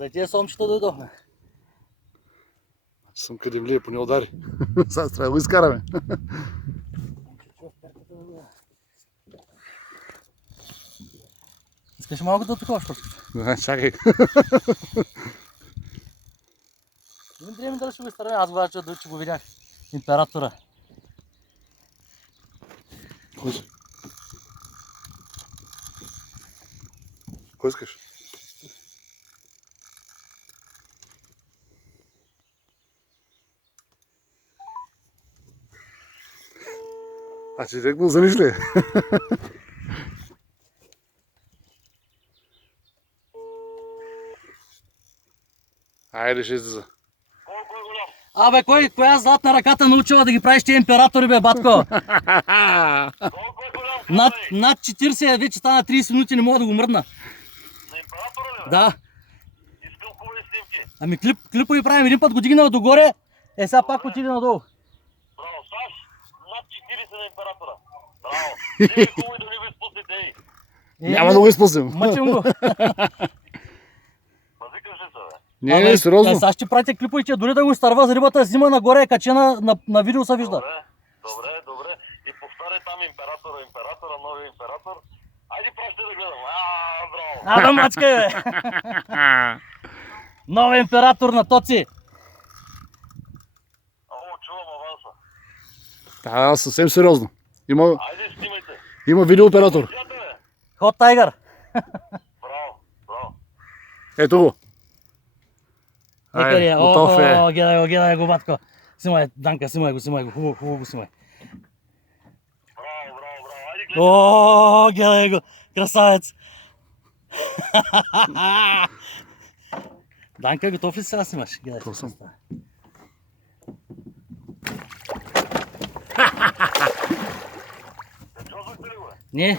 За тия сомчета дойдохме. Съм къдемлие, поне удари. Сега трябва да го изкараме. Искаш малко да такова, що? Чакай. Не дрием дали ще го изтървем, аз го че го видях. Императора. Кой искаш? А че директно заниш ли? Айде, ще излиза. Абе, коя златна ръката научила да ги правиш тия императори, бе, батко? Над 40, вече стана 30 минути, не мога да го мръдна. На императора ли, бе? Да. Искам хубави снимки. Ами клипови правим, един път го дигнал догоре, сега пак отиде надолу. Браво, Саш, над 40 на императора. Браво. Не е хубаво и да не го изпуснете, ей. Няма да го изпуснем. Мъчим го. Ма викаш ли се, бе? Не, сериозно. Сега ще пратя клипови, че дори да го изтърва с рибата, взима нагоре, е качена на видео се вижда. Добре. И повтаряй там императора, новия император. Айде пращай да гледам. Браво. Да мачка, бе! Нов император на Тоци. Чувам аванса. Да, съвсем сериозно. Айде, снимайте. Има видеооператор. Свята, бе. Хот Тайгър. Браво. Ето го. Некъде, готов е. гледай го, батко. Снимай, Данка, снимай го, хубаво го снимай. Браво. Айде, гледай. Гледай го, красавец. Данка, готов ли сега снимаш? Гледай. Готов съм. Чувствахте ли го, бе? Не,